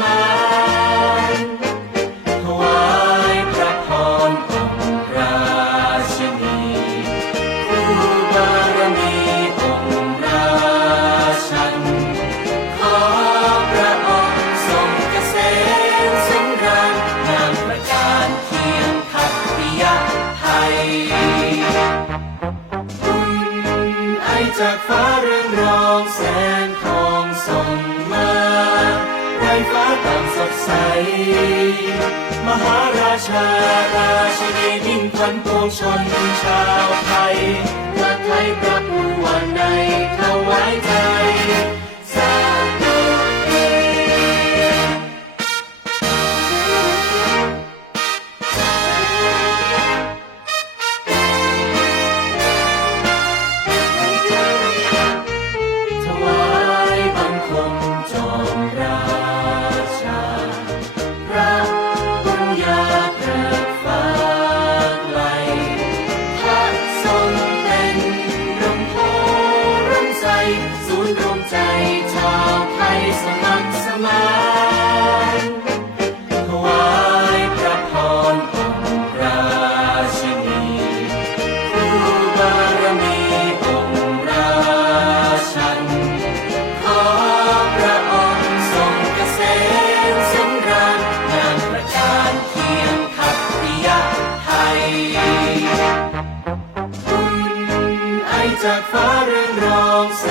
มานถวายพระพรองค์ราชินีผู้บารมีองค์ราชัน ขอพระองค์ทรงเกษมสำราญงามประการเคียงขัตติยไทยบุญไอจากฟ้าเรืองรองแสง หาราชา ราชินีนิ่งขวันปวงชนชาวไทย ศูนย์รวมใจชาวไทยสมัครสมานถวายพระพรองค์ราชินีผู้บารมีองค์ราชัน ขอพระองค์ทรงเกษมสำราญงามประการเคียงขัตติยไทยบุญไอจากฟ้าเรืองรองแส